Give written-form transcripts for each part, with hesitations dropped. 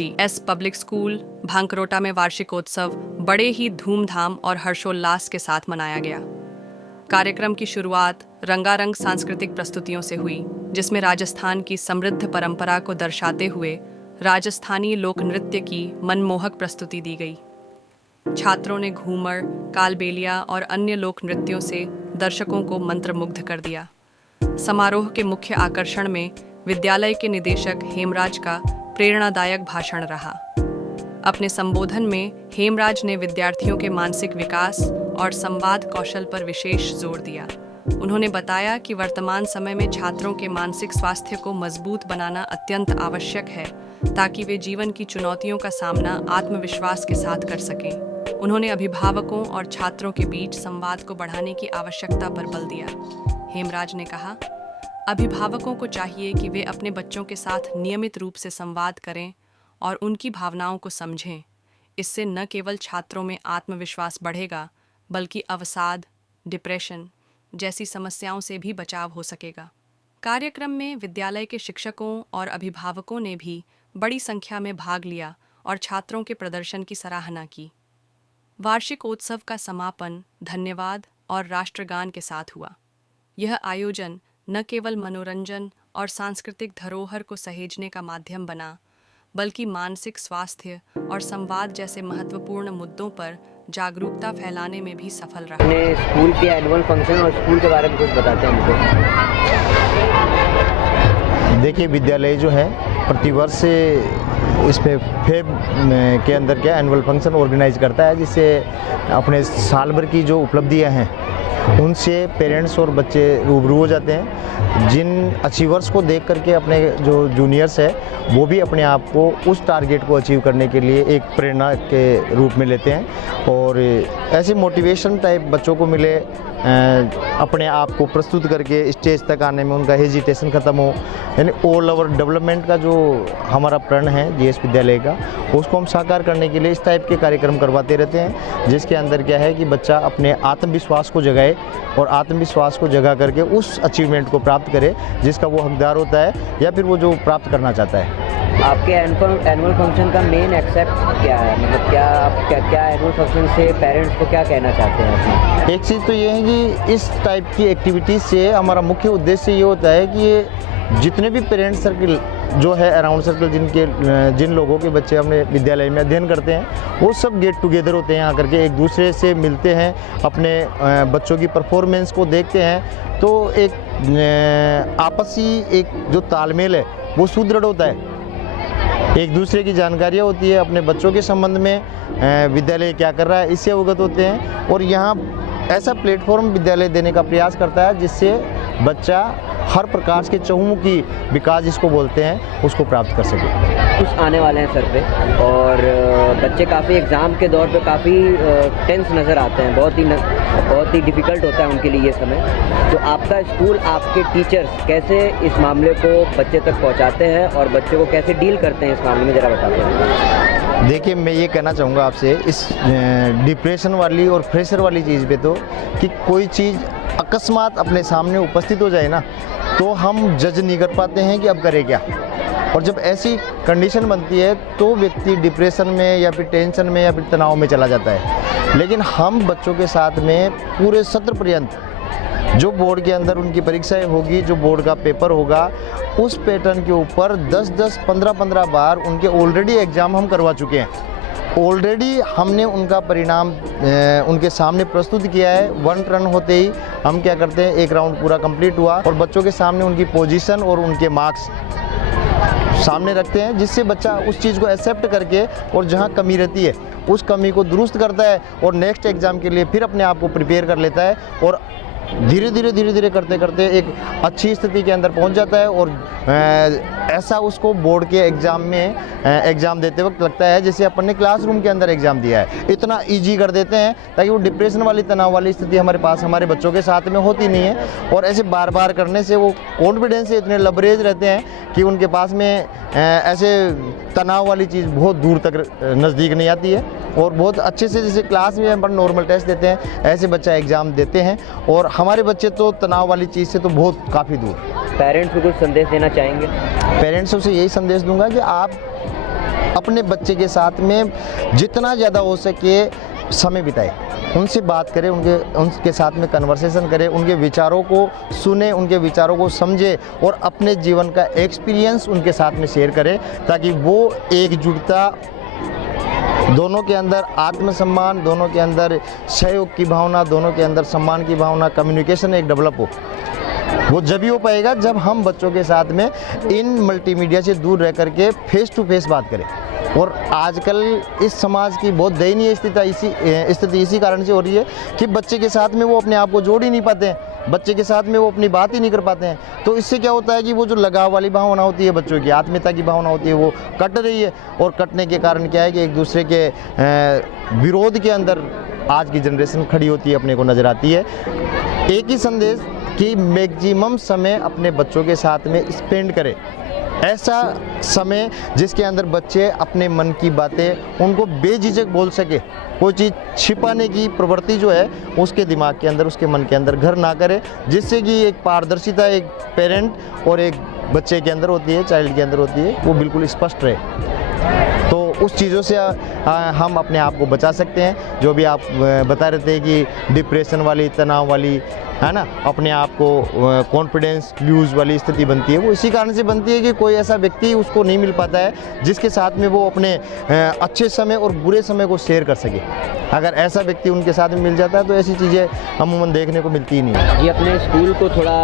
GS public school Bhankrota में वार्षिकोत्सव बड़े ही धूमधाम और हर्षोल्लास के साथ मनाया गया। कार्यक्रम की शुरुआत रंगारंग सांस्कृतिक प्रस्तुतियों से हुई, जिसमें राजस्थान की समृद्ध परंपरा को दर्शाते हुए राजस्थानी लोक नृत्य की मनमोहक प्रस्तुति दी गई। छात्रों ने घूमर, कालबेलिया और अन्य लोक नृत्यों से दर्शकों को मंत्रमुग्ध कर दिया। समारोह के मुख्य आकर्षण में विद्यालय के निदेशक हेमराज का प्रेरणादायक भाषण रहा। अपने संबोधन में हेमराज ने विद्यार्थियों के मानसिक विकास और संवाद कौशल पर विशेष जोर दिया। उन्होंने बताया कि वर्तमान समय में छात्रों के मानसिक स्वास्थ्य को मजबूत बनाना अत्यंत आवश्यक है, ताकि वे जीवन की चुनौतियों का सामना आत्मविश्वास के साथ कर सकें। उन्होंने अभिभावकों और छात्रों के बीच संवाद को बढ़ाने की आवश्यकता पर बल दिया। हेमराज ने कहा, अभिभावकों को चाहिए कि वे अपने बच्चों के साथ नियमित रूप से संवाद करें और उनकी भावनाओं को समझें। इससे न केवल छात्रों में आत्मविश्वास बढ़ेगा, बल्कि अवसाद, डिप्रेशन जैसी समस्याओं से भी बचाव हो सकेगा। कार्यक्रम में विद्यालय के शिक्षकों और अभिभावकों ने भी बड़ी संख्या में भाग लिया और छात्रों के प्रदर्शन की सराहना की। वार्षिकोत्सव का समापन धन्यवाद और राष्ट्रगान के साथ हुआ। यह आयोजन न केवल मनोरंजन और सांस्कृतिक धरोहर को सहेजने का माध्यम बना, बल्कि मानसिक स्वास्थ्य और संवाद जैसे महत्वपूर्ण मुद्दों पर जागरूकता फैलाने में भी सफल रहा। अपने स्कूल के एनुअल फंक्शन और स्कूल के बारे में कुछ बताते हैं हमको। देखिए, विद्यालय जो है प्रतिवर्ष इसमें फेब के अंदर क्या एनुअल फंक्शन ऑर्गेनाइज करता है, जिससे अपने साल भर की जो उपलब्धियां हैं उनसे पेरेंट्स और बच्चे रूबरू हो जाते हैं। जिन अचीवर्स को देख करके अपने जो जूनियर्स है वो भी अपने आप को उस टारगेट को अचीव करने के लिए एक प्रेरणा के रूप में लेते हैं और ऐसे मोटिवेशन टाइप बच्चों को मिले, अपने आप को प्रस्तुत करके स्टेज तक आने में उनका हेजिटेशन ख़त्म हो। यानी ऑल ओवर डेवलपमेंट का जो हमारा प्रण है GS विद्यालय का, उसको हम साकार करने के लिए इस टाइप के कार्यक्रम करवाते रहते हैं, जिसके अंदर क्या है कि बच्चा अपने आत्मविश्वास को जगाए और आत्मविश्वास को जगा करके उस अचीवमेंट को प्राप्त करे जिसका वो हकदार होता है या फिर वो जो प्राप्त करना चाहता है। आपके एनुअल फंक्शन का मेन एक्सेप्ट क्या है, मतलब क्या एनुअल फंक्शन से पेरेंट्स को क्या कहना चाहते हैं? एक चीज़ तो ये है कि इस टाइप की एक्टिविटीज़ से हमारा मुख्य उद्देश्य ये होता है कि ये जितने भी पेरेंट सर्किल जो है अराउंड सर्कल जिन लोगों के बच्चे अपने विद्यालय में अध्ययन करते हैं, वो सब गेट टुगेदर होते हैं, आकर के एक दूसरे से मिलते हैं, अपने बच्चों की परफॉर्मेंस को देखते हैं, तो एक आपसी एक जो तालमेल है वो सुदृढ़ होता है। एक दूसरे की जानकारियाँ होती है, अपने बच्चों के संबंध में विद्यालय क्या कर रहा है इससे अवगत होते हैं और यहाँ ऐसा प्लेटफॉर्म विद्यालय देने का प्रयास करता है जिससे बच्चा हर प्रकार के चहुमुखी विकास जिसको बोलते हैं उसको प्राप्त कर सके। कुछ आने वाले हैं सर पे और बच्चे काफ़ी एग्ज़ाम के दौर पे काफ़ी टेंस नज़र आते हैं, बहुत ही डिफ़िकल्ट होता है उनके लिए ये समय। तो आपका स्कूल, आपके टीचर्स कैसे इस मामले को बच्चे तक पहुंचाते हैं और बच्चे को कैसे डील करते हैं इस मामले में, ज़रा बताते हैं। देखिए, मैं ये कहना चाहूँगा आपसे इस डिप्रेशन वाली और प्रेशर वाली चीज़ पे तो कि कोई चीज़ अकस्मात अपने सामने उपस्थित हो जाए ना, तो हम जज नहीं कर पाते हैं कि अब करें क्या। और जब ऐसी कंडीशन बनती है तो व्यक्ति डिप्रेशन में या फिर टेंशन में या फिर तनाव में चला जाता है। लेकिन हम बच्चों के साथ में पूरे सत्र पर्यंत जो बोर्ड के अंदर उनकी परीक्षाएं होगी, जो बोर्ड का पेपर होगा, उस पैटर्न के ऊपर 10-10, 15-15 बार उनके ऑलरेडी एग्ज़ाम हम करवा चुके हैं। ऑलरेडी हमने उनका परिणाम उनके सामने प्रस्तुत किया है। 1 टर्न होते ही हम क्या करते हैं, एक राउंड पूरा कंप्लीट हुआ और बच्चों के सामने उनकी पोजीशन और उनके मार्क्स सामने रखते हैं, जिससे बच्चा उस चीज़ को एक्सेप्ट करके और जहां कमी रहती है उस कमी को दुरुस्त करता है और नेक्स्ट एग्ज़ाम के लिए फिर अपने आप को प्रिपेयर कर लेता है और धीरे धीरे करते करते एक अच्छी स्थिति के अंदर पहुंच जाता है और ऐसा उसको बोर्ड के एग्ज़ाम में एग्ज़ाम देते वक्त लगता है जैसे अपन ने क्लासरूम के अंदर एग्ज़ाम दिया है। इतना इजी कर देते हैं ताकि वो डिप्रेशन वाली, तनाव वाली स्थिति हमारे बच्चों के साथ में होती नहीं है। और ऐसे बार बार करने से वो कॉन्फिडेंस से इतने लबरेज रहते हैं कि उनके पास में ऐसे तनाव वाली चीज़ बहुत दूर तक नज़दीक नहीं आती है और बहुत अच्छे से, जैसे क्लास में अपन नॉर्मल टेस्ट देते हैं, ऐसे बच्चा एग्ज़ाम देते हैं। और हमारे बच्चे तो तनाव वाली चीज़ से तो बहुत काफ़ी दूर। पेरेंट्स को कुछ संदेश देना चाहेंगे? पेरेंट्स से यही संदेश दूंगा कि आप अपने बच्चे के साथ में जितना ज़्यादा हो सके समय बिताए, उनसे बात करें, उनके साथ में कन्वर्सेशन करें, उनके विचारों को सुने, उनके विचारों को समझे और अपने जीवन का एक्सपीरियंस उनके साथ में शेयर करें, ताकि वो एकजुटता, दोनों के अंदर आत्मसम्मान, दोनों के अंदर सहयोग की भावना, दोनों के अंदर सम्मान की भावना, कम्युनिकेशन एक डेवलप हो। वो जब ही हो पाएगा जब हम बच्चों के साथ में इन मल्टीमीडिया से दूर रह करके फेस टू फेस बात करें। और आजकल इस समाज की बहुत दयनीय स्थिति इसी कारण से हो रही है कि बच्चे के साथ में वो अपने आप को जोड़ ही नहीं पाते हैं, बच्चे के साथ में वो अपनी बात ही नहीं कर पाते हैं। तो इससे क्या होता है कि वो जो लगाव वाली भावना होती है, बच्चों की आत्मीयता की भावना होती है, वो कट रही है। और कटने के कारण क्या है कि एक दूसरे के विरोध के अंदर आज की जनरेशन खड़ी होती है, अपने को नज़र आती है। एक ही संदेश कि मैक्सिमम समय अपने बच्चों के साथ में स्पेंड करें, ऐसा समय जिसके अंदर बच्चे अपने मन की बातें उनको बेझिझक बोल सके। कोई चीज़ छिपाने की प्रवृत्ति जो है उसके दिमाग के अंदर, उसके मन के अंदर घर ना करे, जिससे कि एक पारदर्शिता एक पेरेंट और एक बच्चे के अंदर होती है, चाइल्ड के अंदर होती है, वो बिल्कुल स्पष्ट रहे। तो उस चीज़ों से हम अपने आप को बचा सकते हैं। जो भी आप बता रहे थे कि डिप्रेशन वाली, तनाव वाली, है ना, अपने आप को कॉन्फिडेंस लूज़ वाली स्थिति बनती है, वो इसी कारण से बनती है कि कोई ऐसा व्यक्ति उसको नहीं मिल पाता है जिसके साथ में वो अपने अच्छे समय और बुरे समय को शेयर कर सके। अगर ऐसा व्यक्ति उनके साथ में मिल जाता है तो ऐसी चीज़ें अमूमन देखने को मिलती ही नहीं है। जी, अपने स्कूल को थोड़ा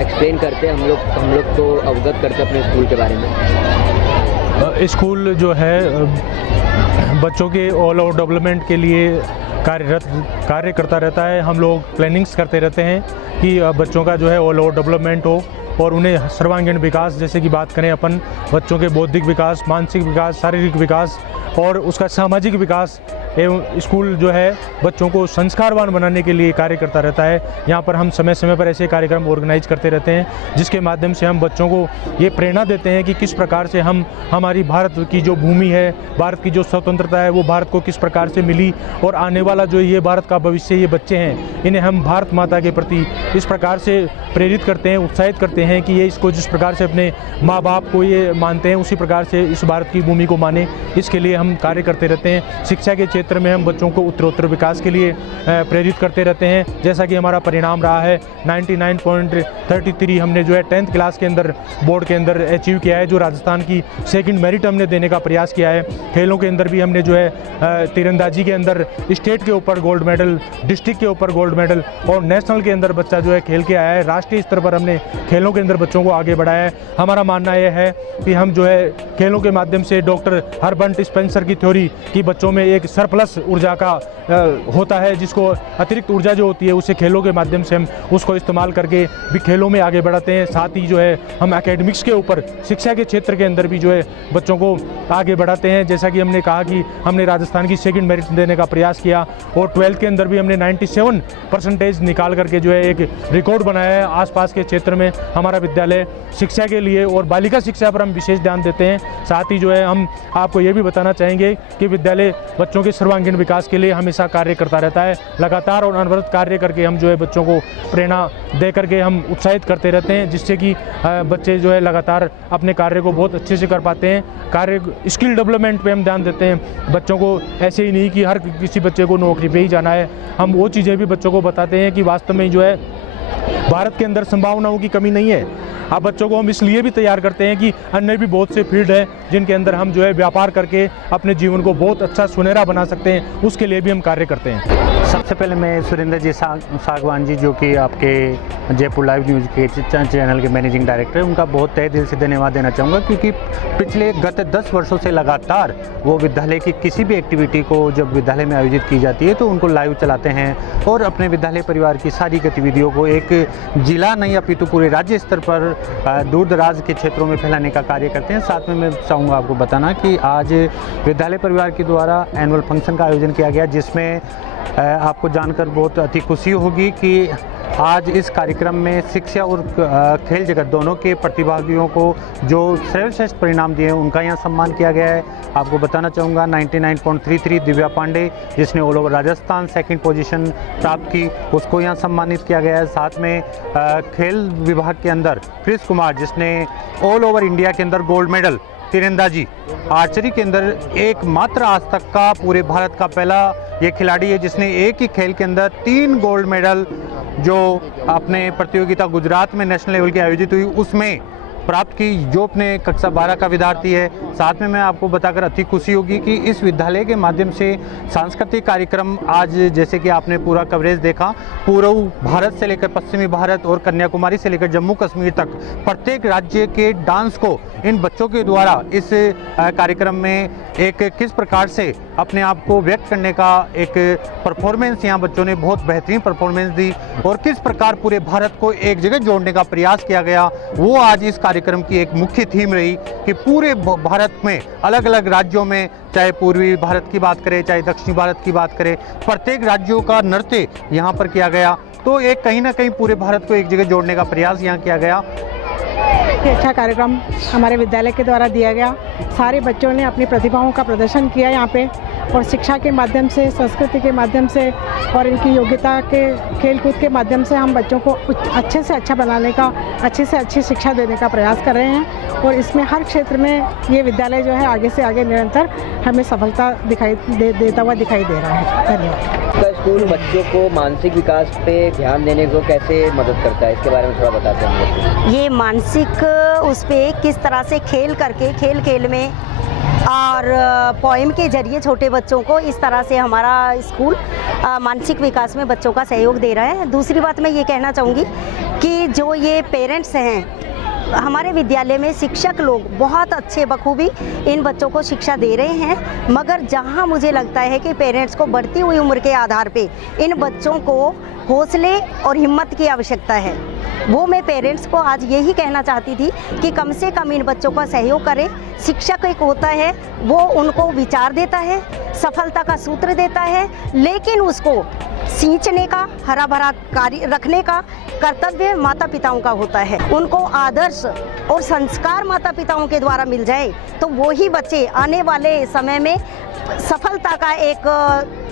एक्सप्लेन करते हैं, हम लोग तो अवगत करते हैं अपने स्कूल के बारे में। स्कूल जो है बच्चों के ऑल ओवर डेवलपमेंट के लिए कार्य करता रहता है। हम लोग प्लानिंग्स करते रहते हैं कि बच्चों का जो है ऑल ओवर डेवलपमेंट हो और उन्हें सर्वांगीण विकास, जैसे कि बात करें अपन बच्चों के बौद्धिक विकास, मानसिक विकास, शारीरिक विकास और उसका सामाजिक विकास एवं स्कूल जो है बच्चों को संस्कारवान बनाने के लिए कार्य करता रहता है। यहाँ पर हम समय समय पर ऐसे कार्यक्रम ऑर्गेनाइज करते रहते हैं जिसके माध्यम से हम बच्चों को ये प्रेरणा देते हैं कि किस प्रकार से हमारी भारत की जो भूमि है, भारत की जो स्वतंत्रता है, वो भारत को किस प्रकार से मिली और आने वाला जो ये भारत का भविष्य, ये बच्चे हैं, इन्हें हम भारत माता के प्रति इस प्रकार से प्रेरित करते हैं, उत्साहित करते हैं कि ये इसको जिस प्रकार से अपने माँ बाप को ये मानते हैं उसी प्रकार से इस भारत की भूमि को माने। इसके लिए हम कार्य करते रहते हैं। शिक्षा के क्षेत्र में हम बच्चों को उत्तरोत्तर विकास के लिए प्रेरित करते रहते हैं। जैसा कि हमारा परिणाम रहा है 99.33 हमने जो है 10th क्लास के अंदर बोर्ड के अंदर अचीव किया है, जो राजस्थान की सेकंड मेरिट हमने देने का प्रयास किया है। खेलों के अंदर भी हमने जो है तीरंदाजी के अंदर स्टेट के ऊपर गोल्ड मेडल, डिस्ट्रिक्ट के ऊपर गोल्ड मेडल और नेशनल के अंदर बच्चा जो है खेल के आया है। राष्ट्रीय स्तर पर हमने खेलों के अंदर बच्चों को आगे बढ़ाया है। हमारा मानना यह है कि हम जो है खेलों के माध्यम से डॉक्टर हर्बर्ट स्पेंसर की थ्योरी कि बच्चों में एक सरप्लस ऊर्जा का होता है, जिसको अतिरिक्त ऊर्जा जो होती है उसे खेलों के माध्यम से हम उसको इस्तेमाल करके भी खेलों में आगे बढ़ाते हैं। साथ ही जो है हम एकेडमिक्स के ऊपर शिक्षा के क्षेत्र के अंदर भी जो है बच्चों को आगे बढ़ाते हैं। जैसा कि हमने कहा कि हमने राजस्थान की सेकंड मेरिट देने का प्रयास किया और 12th के अंदर भी हमने 97% निकाल करके जो है एक रिकॉर्ड बनाया है। आसपास के क्षेत्र में हमारा विद्यालय शिक्षा के लिए और बालिका शिक्षा पर हम विशेष ध्यान देते हैं। साथ ही जो है हम आपको ये भी बताना चाहेंगे कि विद्यालय बच्चों के सर्वांगीण विकास के लिए हमेशा कार्य करता रहता है। लगातार और अनवरत कार्य करके हम जो है बच्चों को प्रेरणा दे करके हम उत्साहित करते रहते हैं, जिससे कि बच्चे जो है लगातार अपने कार्य को बहुत अच्छे से कर पाते हैं। कार्य स्किल डेवलपमेंट पे हम ध्यान देते हैं। बच्चों को ऐसे ही नहीं कि हर किसी बच्चे को नौकरी पे ही जाना है, हम वो चीज़ें भी बच्चों को बताते हैं कि वास्तव में जो है भारत के अंदर संभावनाओं की कमी नहीं है। अब बच्चों को हम इसलिए भी तैयार करते हैं कि अन्य भी बहुत से फील्ड हैं जिनके अंदर हम जो है व्यापार करके अपने जीवन को बहुत अच्छा सुनहरा बना सकते हैं, उसके लिए भी हम कार्य करते हैं। सबसे पहले मैं सुरेंद्र जी सागवान जी, जो कि आपके जयपुर लाइव न्यूज़ के चैनल के मैनेजिंग डायरेक्टर हैं, उनका बहुत तहे दिल से धन्यवाद देना चाहूँगा, क्योंकि पिछले गत 10 वर्षों से लगातार वो विद्यालय की किसी भी एक्टिविटी को जब विद्यालय में आयोजित की जाती है तो उनको लाइव चलाते हैं और अपने विद्यालय परिवार की सारी गतिविधियों को एक जिला नहीं अपितु पूरे राज्य स्तर पर दूर दराज के क्षेत्रों में फैलाने का कार्य करते हैं। साथ में मैं चाहूँगा आपको बताना कि आज विद्यालय परिवार के द्वारा एनुअल फंक्शन का आयोजन किया गया, जिसमें आपको जानकर बहुत अति खुशी होगी कि आज इस कार्यक्रम में शिक्षा और खेल जगत दोनों के प्रतिभागियों को जो सर्वश्रेष्ठ परिणाम दिए उनका यहाँ सम्मान किया गया है। आपको बताना चाहूँगा 99.33 दिव्या पांडे, जिसने all over Rajasthan second position प्राप्त की, उसको यहाँ सम्मानित किया गया है। साथ में खेल विभाग के अंदर क्रिस कुमार, जिसने ऑल ओवर इंडिया के अंदर गोल्ड मेडल तीरंदाजी आर्चरी के अंदर एकमात्र आज तक का पूरे भारत का पहला ये खिलाड़ी है जिसने एक ही खेल के अंदर 3 गोल्ड मेडल जो अपने प्रतियोगिता गुजरात में नेशनल लेवल की आयोजित हुई उसमें प्राप्त की, जो अपने कक्षा 12 का विद्यार्थी है। साथ में मैं आपको बताकर अति खुशी होगी कि इस विद्यालय के माध्यम से सांस्कृतिक कार्यक्रम आज जैसे कि आपने पूरा कवरेज देखा, पूर्व भारत से लेकर पश्चिमी भारत और कन्याकुमारी से लेकर जम्मू कश्मीर तक प्रत्येक राज्य के डांस को इन बच्चों के द्वारा इस कार्यक्रम में एक किस प्रकार से अपने आप को व्यक्त करने का एक परफॉर्मेंस यहाँ बच्चों ने बहुत बेहतरीन परफॉर्मेंस दी और किस प्रकार पूरे भारत को एक जगह जोड़ने का प्रयास किया गया, वो आज इस कार्यक्रम की एक मुख्य थीम रही कि पूरे भारत में अलग अलग राज्यों में, चाहे पूर्वी भारत की बात करें चाहे दक्षिणी भारत की बात करें, प्रत्येक राज्यों का नृत्य यहाँ पर किया गया। तो एक कहीं ना कहीं पूरे भारत को एक जगह जोड़ने का प्रयास यहाँ किया गया। अच्छा कार्यक्रम हमारे विद्यालय के द्वारा दिया गया। सारे बच्चों ने अपनी प्रतिभाओं का प्रदर्शन किया यहाँ पे और शिक्षा के माध्यम से, संस्कृति के माध्यम से और इनकी योग्यता के खेलकूद के माध्यम से हम बच्चों को अच्छे से अच्छा बनाने का, अच्छी से अच्छी शिक्षा देने का प्रयास कर रहे हैं और इसमें हर क्षेत्र में ये विद्यालय जो है आगे से आगे निरंतर हमें सफलता देता हुआ दिखाई दे रहा है। धन्यवाद। आपका स्कूल बच्चों को मानसिक विकास पे ध्यान देने को कैसे मदद करता है, इसके बारे में थोड़ा बताते हैं हम लोग। ये मानसिक उस पे किस तरह से खेल करके खेल में और पोएम के जरिए छोटे बच्चों को इस तरह से हमारा स्कूल मानसिक विकास में बच्चों का सहयोग दे रहा है। दूसरी बात मैं ये कहना चाहूँगी कि जो ये पेरेंट्स हैं हमारे विद्यालय में, शिक्षक लोग बहुत अच्छे बखूबी इन बच्चों को शिक्षा दे रहे हैं, मगर जहां मुझे लगता है कि पेरेंट्स को बढ़ती हुई उम्र के आधार पे इन बच्चों को हौसले और हिम्मत की आवश्यकता है, वो मैं पेरेंट्स को आज यही कहना चाहती थी कि कम से कम इन बच्चों का सहयोग करें। शिक्षक एक होता है वो उनको विचार देता है, सफलता का सूत्र देता है, लेकिन उसको सींचने का, हरा भरा कार्य रखने का कर्तव्य माता पिताओं का होता है। उनको आदर्श और संस्कार माता पिताओं के द्वारा मिल जाए तो वो ही बच्चे आने वाले समय में सफलता का एक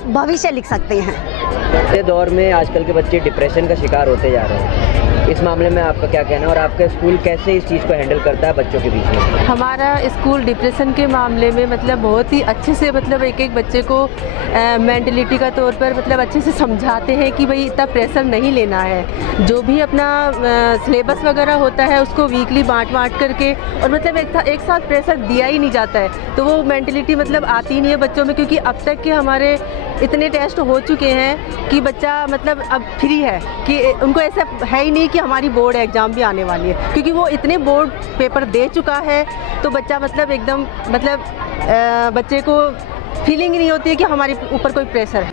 भविष्य लिख सकते हैं। बढ़ते दौर में आजकल के बच्चे डिप्रेशन का शिकार होते जा रहे हैं, इस मामले में आपका क्या कहना है और आपका स्कूल कैसे इस चीज़ को हैंडल करता है बच्चों के बीच में? हमारा स्कूल डिप्रेशन के मामले में मतलब बहुत ही अच्छे से मतलब एक बच्चे को मेंटलिटी का तौर पर मतलब अच्छे से समझाते हैं कि भाई इतना प्रेशर नहीं लेना है। जो भी अपना सिलेबस वगैरह होता है उसको वीकली बांट करके और मतलब एक साथ प्रेशर दिया ही नहीं जाता है, तो वो मेंटलिटी मतलब आती नहीं है बच्चों में, क्योंकि अब तक के हमारे इतने टेस्ट हो चुके हैं कि बच्चा मतलब अब फ्री है कि उनको ऐसा है ही नहीं कि हमारी बोर्ड एग्ज़ाम भी आने वाली है, क्योंकि वो इतने बोर्ड पेपर दे चुका है। तो बच्चा मतलब एकदम मतलब बच्चे को फीलिंग नहीं होती है कि हमारे ऊपर कोई प्रेशर है।